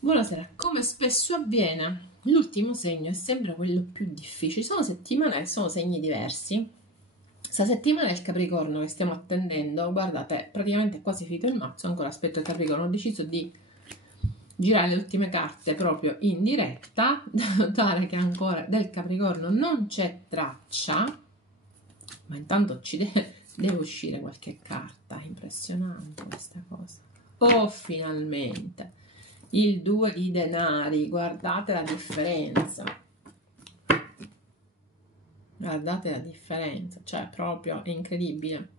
Buonasera, come spesso avviene, l'ultimo segno è sempre quello più difficile. Sono settimane e sono segni diversi. Questa settimana è il Capricorno che stiamo attendendo. Guardate, praticamente è quasi finito il mazzo, ancora aspetto il Capricorno. Ho deciso di girare le ultime carte proprio in diretta, da notare che ancora del Capricorno non c'è traccia, ma intanto deve uscire qualche carta. È impressionante questa cosa. Oh, finalmente! Il 2 di denari, guardate la differenza, cioè proprio è incredibile.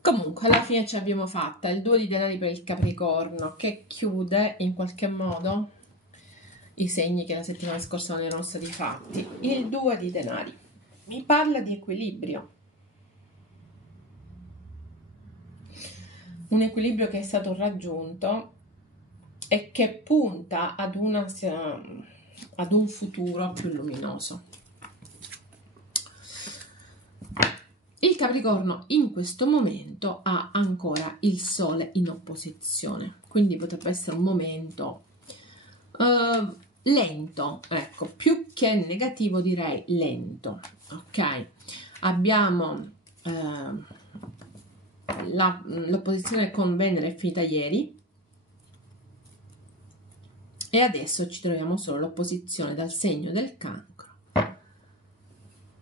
Comunque alla fine ce l'abbiamo fatta, il 2 di denari per il Capricorno che chiude in qualche modo i segni che la settimana scorsa non erano stati fatti. Il 2 di denari mi parla di equilibrio, un equilibrio che è stato raggiunto e che punta ad un futuro più luminoso. Il Capricorno in questo momento ha ancora il Sole in opposizione, quindi potrebbe essere un momento lento, ecco, più che negativo direi lento, ok? Abbiamo l'opposizione con Venere è finita ieri, e adesso ci troviamo solo l'opposizione dal segno del Cancro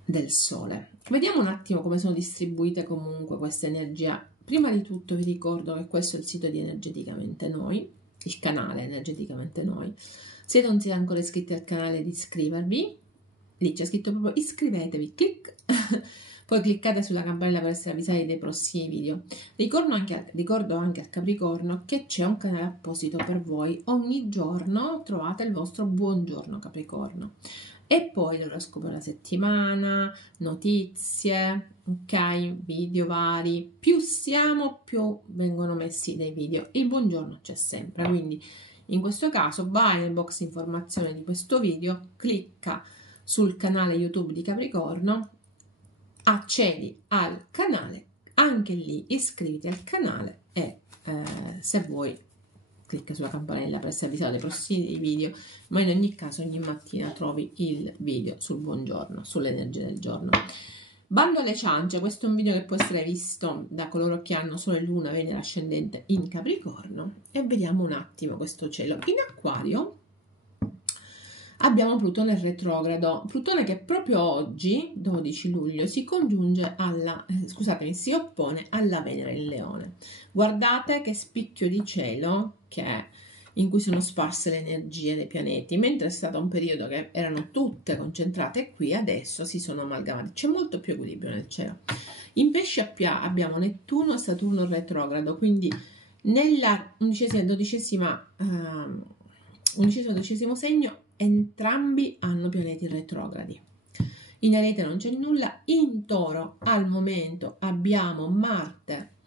del Sole. Vediamo un attimo come sono distribuite comunque queste energie. Prima di tutto vi ricordo che questo è il sito di Energeticamente Noi, il canale Energeticamente Noi. Se non siete ancora iscritti al canale, di iscrivervi. Lì c'è scritto proprio iscrivetevi, clic. Poi cliccate sulla campanella per essere avvisati dei prossimi video. Ricordo anche al Capricorno che c'è un canale apposito per voi. Ogni giorno trovate il vostro buongiorno Capricorno. E poi l'oroscopo della settimana, notizie, ok, video vari. Più siamo, più vengono messi dei video. Il buongiorno c'è sempre, quindi in questo caso vai nel box informazione di questo video, clicca sul canale YouTube di Capricorno, accedi al canale, anche lì iscriviti al canale e se vuoi clicca sulla campanella per essere avvisato dei prossimi video, ma in ogni caso ogni mattina trovi il video sul buongiorno, sull'energia del giorno. Bando alle ciance, questo è un video che può essere visto da coloro che hanno Sole, Luna, Venere ascendente in Capricorno, e vediamo un attimo questo cielo. In Acquario abbiamo Plutone retrogrado, Plutone che proprio oggi, 12 luglio, si congiunge si oppone alla Venere in Leone. Guardate che spicchio di cielo che è, in cui sono sparse le energie dei pianeti, mentre è stato un periodo che erano tutte concentrate qui, adesso si sono amalgamate, c'è molto più equilibrio nel cielo. In Pesci abbiamo Nettuno e Saturno retrogrado, quindi nella undicesimo dodicesimo segno entrambi hanno pianeti retrogradi. In Ariete non c'è nulla. In Toro al momento abbiamo Marte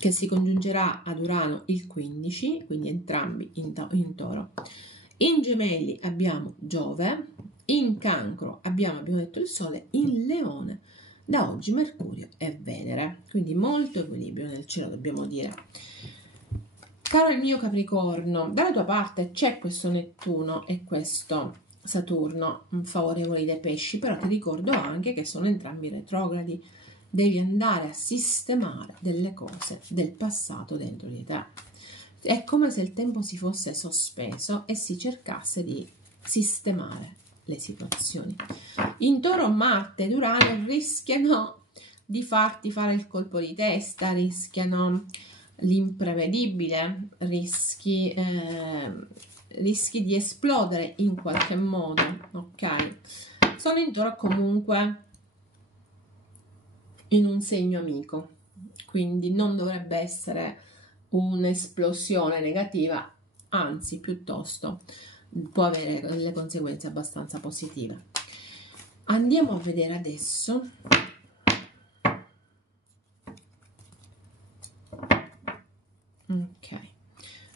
che si congiungerà ad Urano il 15, quindi entrambi in Toro. In Gemelli abbiamo Giove, in Cancro abbiamo detto il Sole, in Leone da oggi Mercurio e Venere, quindi molto equilibrio nel cielo, dobbiamo dire. Caro il mio Capricorno, dalla tua parte c'è questo Nettuno e questo Saturno favorevoli dei pesci, però ti ricordo anche che sono entrambi retrogradi. Devi andare a sistemare delle cose del passato dentro di te. È come se il tempo si fosse sospeso e si cercasse di sistemare le situazioni. In Toro Marte ed Urano rischiano di farti fare il colpo di testa, rischiano l'imprevedibile, rischi di esplodere in qualche modo, ok? Sono in Toro comunque in un segno amico, quindi non dovrebbe essere un'esplosione negativa, anzi piuttosto può avere delle conseguenze abbastanza positive. Andiamo a vedere adesso ok,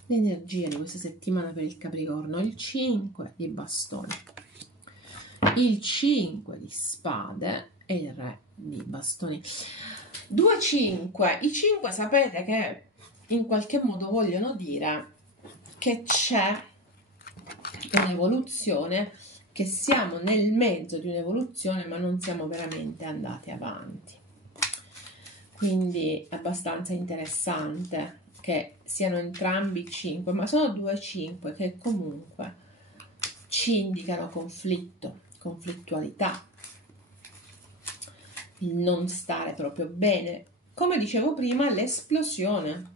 l'energia di questa settimana per il Capricorno. Il 5 di bastoni, il 5 di spade e il re di bastoni. 2 5, i 5 sapete che in qualche modo vogliono dire che c'è un'evoluzione, che siamo nel mezzo di un'evoluzione, ma non siamo veramente andati avanti. Quindi è abbastanza interessante che siano entrambi 5, ma sono 2 5 che comunque ci indicano conflitto, conflittualità, il non stare proprio bene. Come dicevo prima, l'esplosione.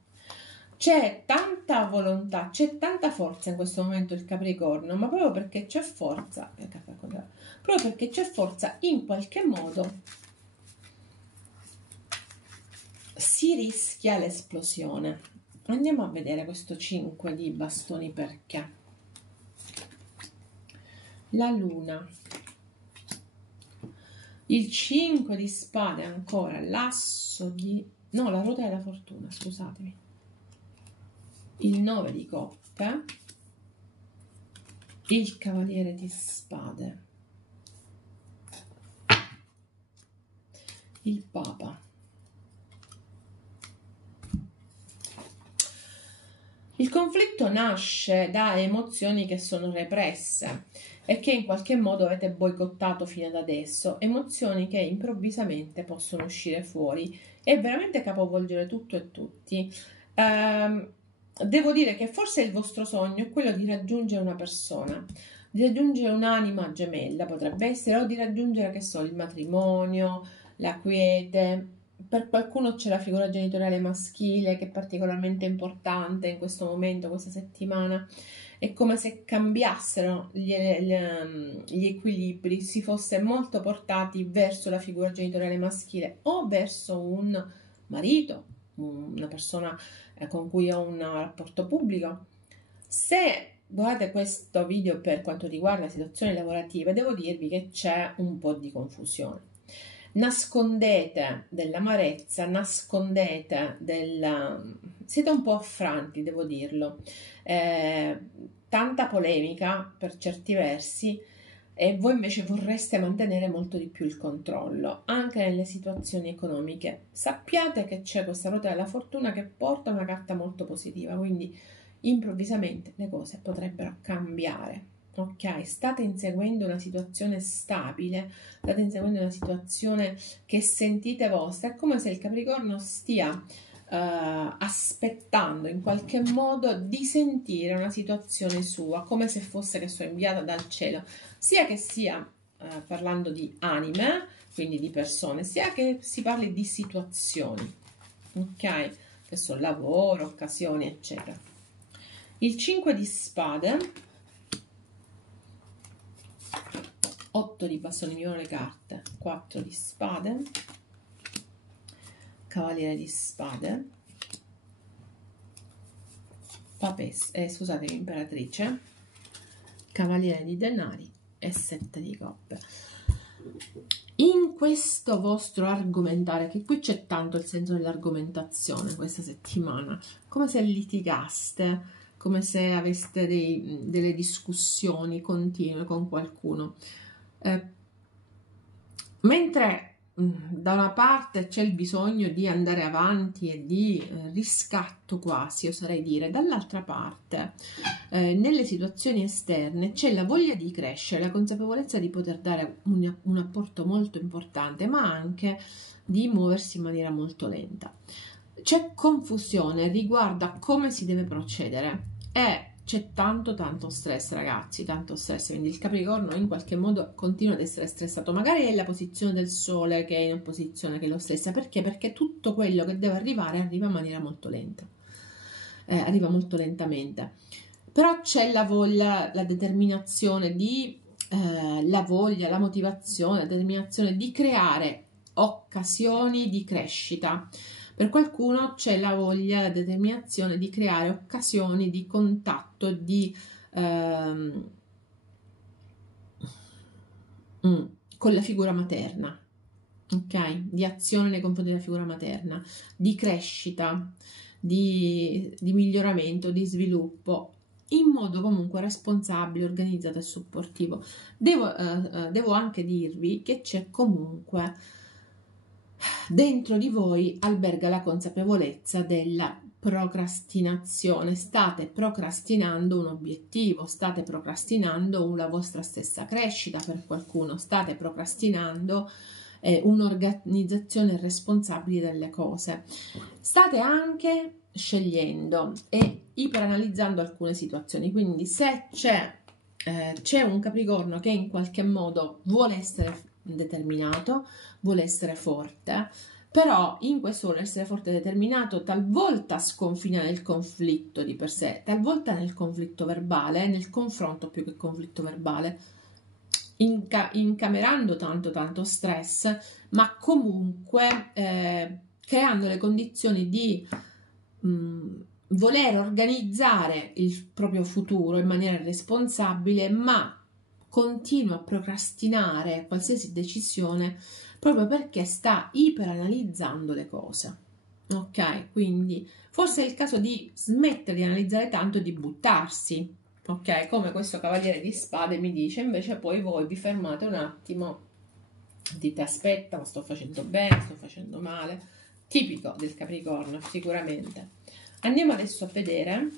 C'è tanta volontà, c'è tanta forza in questo momento il Capricorno, ma proprio perché c'è forza, proprio perché c'è forza, in qualche modo si rischia l'esplosione. Andiamo a vedere questo 5 di bastoni perché. La luna, il 5 di spade ancora, l'asso di... no, la ruota della fortuna, scusatemi. Il 9 di coppe, il cavaliere di spade, il papa. Il conflitto nasce da emozioni che sono represse e che in qualche modo avete boicottato fino ad adesso, emozioni che improvvisamente possono uscire fuori e veramente capovolgere tutto e tutti. Devo dire che forse il vostro sogno è quello di raggiungere una persona, di raggiungere un'anima gemella, potrebbe essere, o di raggiungere, che so, il matrimonio, la quiete. Per qualcuno c'è la figura genitoriale maschile che è particolarmente importante in questo momento, questa settimana. È come se cambiassero gli equilibri, si fosse molto portati verso la figura genitoriale maschile o verso un marito, una persona con cui ho un rapporto pubblico. Se guardate questo video per quanto riguarda situazioni lavorative, devo dirvi che c'è un po' di confusione. Nascondete dell'amarezza, nascondete siete un po' affranti, devo dirlo, tanta polemica per certi versi, e voi invece vorreste mantenere molto di più il controllo anche nelle situazioni economiche. Sappiate che c'è questa ruota della fortuna che porta una carta molto positiva, quindi improvvisamente le cose potrebbero cambiare. Ok, state inseguendo una situazione stabile, state inseguendo una situazione che sentite vostra. È come se il Capricorno stia aspettando in qualche modo di sentire una situazione sua, come se fosse, che so, inviata dal cielo, sia che sia parlando di anime, quindi di persone, sia che si parli di situazioni, ok, che so, lavoro, occasioni, eccetera. Il 5 di spade, 8 di bastoni, mi le carte, 4 di spade, cavaliere di spade, scusatemi, imperatrice, cavaliere di denari e 7 di coppe. In questo vostro argomentare, che qui c'è tanto il senso dell'argomentazione questa settimana, come se litigaste, come se aveste delle discussioni continue con qualcuno, mentre da una parte c'è il bisogno di andare avanti e di riscatto quasi, oserei dire, dall'altra parte nelle situazioni esterne c'è la voglia di crescere, la consapevolezza di poter dare un apporto molto importante, ma anche di muoversi in maniera molto lenta. C'è confusione riguardo a come si deve procedere e c'è tanto stress, ragazzi, tanto stress, quindi il Capricorno in qualche modo continua ad essere stressato, magari è la posizione del Sole che è in opposizione che lo stressa, perché? Perché tutto quello che deve arrivare arriva in maniera molto lenta, arriva molto lentamente, però c'è la voglia, la determinazione la voglia, la motivazione, la determinazione di creare occasioni di crescita. Per qualcuno c'è la voglia, la determinazione di creare occasioni di contatto, con la figura materna, ok? Di azione nei confronti della figura materna, di crescita, di miglioramento, di sviluppo, in modo comunque responsabile, organizzato e supportivo. Devo anche dirvi che c'è comunque... dentro di voi alberga la consapevolezza della procrastinazione, state procrastinando un obiettivo, state procrastinando la vostra stessa crescita, per qualcuno state procrastinando un'organizzazione responsabile delle cose, state anche scegliendo e iperanalizzando alcune situazioni. Quindi se c'è un Capricorno che in qualche modo vuole essere determinato, vuole essere forte, però in questo voler essere forte e determinato talvolta sconfina nel conflitto di per sé, talvolta nel conflitto verbale, nel confronto più che conflitto verbale, incamerando tanto stress, ma comunque creando le condizioni di voler organizzare il proprio futuro in maniera responsabile, ma continua a procrastinare qualsiasi decisione proprio perché sta iperanalizzando le cose. Ok, quindi forse è il caso di smettere di analizzare tanto e di buttarsi. Ok, come questo cavaliere di spade mi dice, invece poi voi vi fermate un attimo, dite aspetta, ma sto facendo bene, sto facendo male, tipico del Capricorno sicuramente. Andiamo adesso a vedere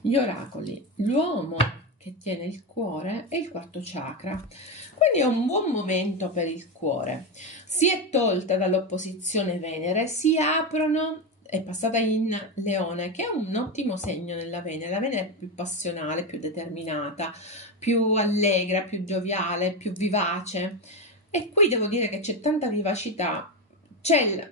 gli oracoli, l'uomo che tiene il cuore e il quarto chakra. Quindi è un buon momento per il cuore. Si è tolta dall'opposizione Venere, si aprono, è passata in Leone, che è un ottimo segno nella Venere. La Venere è più passionale, più determinata, più allegra, più gioviale, più vivace. E qui devo dire che c'è tanta vivacità.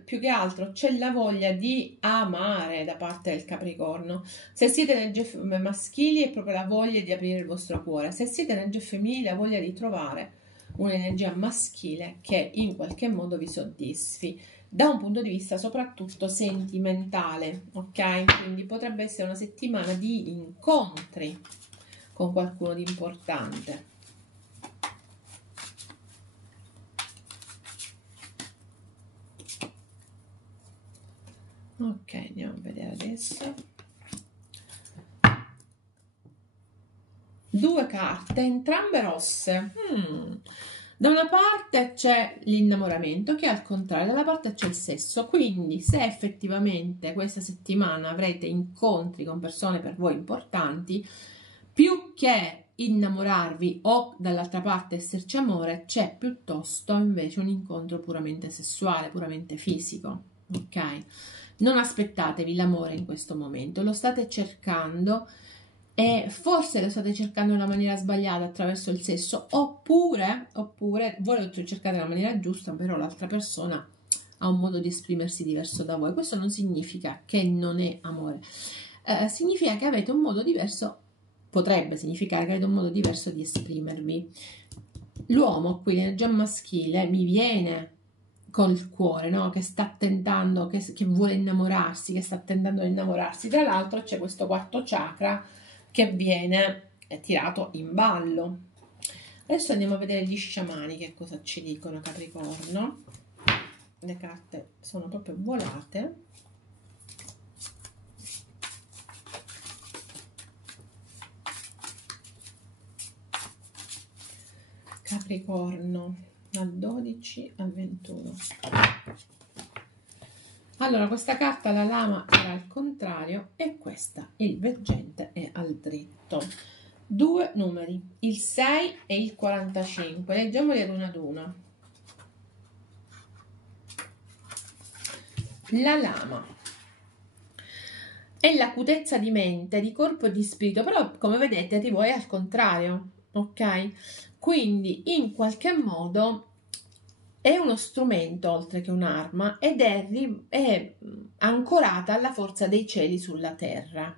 Più che altro c'è la voglia di amare da parte del Capricorno. Se siete energie maschili è proprio la voglia di aprire il vostro cuore, se siete energie femminili la voglia di trovare un'energia maschile che in qualche modo vi soddisfi da un punto di vista soprattutto sentimentale, ok? Quindi potrebbe essere una settimana di incontri con qualcuno di importante. Ok, andiamo a vedere adesso. Due carte, entrambe rosse. Da una parte c'è l'innamoramento, che è al contrario, dalla parte c'è il sesso. Quindi se effettivamente questa settimana avrete incontri con persone per voi importanti, più che innamorarvi o dall'altra parte esserci amore, c'è piuttosto invece un incontro puramente sessuale, puramente fisico. Ok? Non aspettatevi l'amore in questo momento, lo state cercando e forse lo state cercando in una maniera sbagliata attraverso il sesso, oppure voi lo cercate nella maniera giusta, però l'altra persona ha un modo di esprimersi diverso da voi. Questo non significa che non è amore, significa che avete un modo diverso, potrebbe significare che avete un modo diverso di esprimervi. L'uomo qui, l'energia maschile, mi viene col cuore, no? Che sta tentando, che vuole innamorarsi, che sta tentando di innamorarsi. Tra l'altro c'è questo quarto chakra che viene tirato in ballo. Adesso andiamo a vedere gli sciamani che cosa ci dicono, Capricorno. Le carte sono proprio volate. Capricorno dal 12 al 21. Allora, questa carta, la lama, era al contrario e questa, il veggente, è al dritto. Due numeri, il 6 e il 45. Leggiamoli ad uno. La lama è l'acutezza di mente, di corpo e di spirito, però come vedete di voi è al contrario, ok? Quindi in qualche modo è uno strumento oltre che un'arma ed è ancorata alla forza dei cieli sulla terra.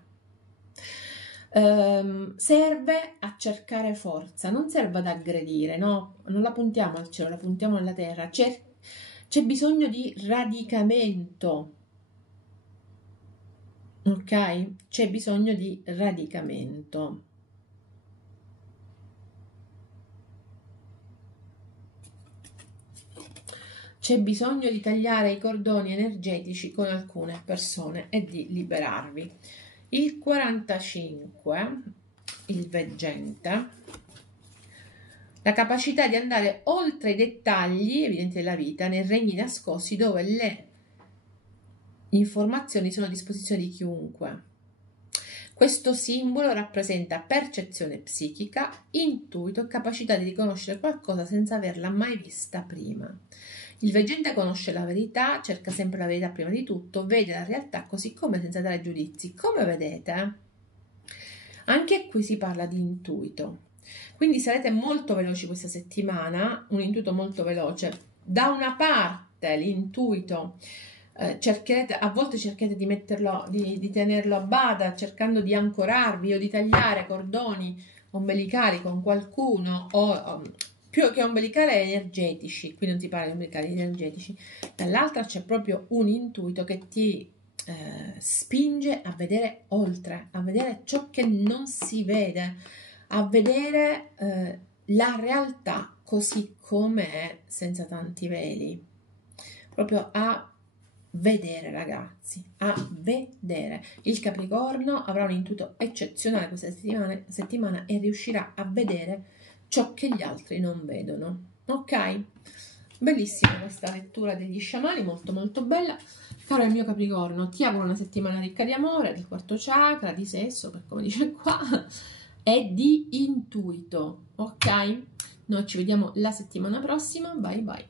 Serve a cercare forza, non serve ad aggredire, no? Non la puntiamo al cielo, la puntiamo alla terra. C'è bisogno di radicamento, ok? C'è bisogno di radicamento. C'è bisogno di tagliare i cordoni energetici con alcune persone e di liberarvi. Il 45, il veggente, la capacità di andare oltre i dettagli evidenti della vita nei regni nascosti dove le informazioni sono a disposizione di chiunque. Questo simbolo rappresenta percezione psichica, intuito e capacità di riconoscere qualcosa senza averla mai vista prima. Il veggente conosce la verità, cerca sempre la verità prima di tutto, vede la realtà così come senza dare giudizi. Come vedete, anche qui si parla di intuito. Quindi sarete molto veloci questa settimana, un intuito molto veloce. Da una parte l'intuito a volte cercherete di metterlo, di tenerlo a bada, cercando di ancorarvi o di tagliare cordoni ombelicali con qualcuno o più che ombelicali energetici, qui non si parla di ombelicali energetici, dall'altra c'è proprio un intuito che ti spinge a vedere oltre, a vedere ciò che non si vede, a vedere la realtà così come è, senza tanti veli, proprio a vedere, ragazzi, a vedere. Il Capricorno avrà un intuito eccezionale questa settimana e riuscirà a vedere ciò che gli altri non vedono. Ok? Bellissima questa lettura degli sciamani, molto molto bella. Caro il mio Capricorno, ti auguro una settimana ricca di amore, del quarto chakra, di sesso, per come dice qua, e di intuito. Ok? Noi ci vediamo la settimana prossima. Bye bye.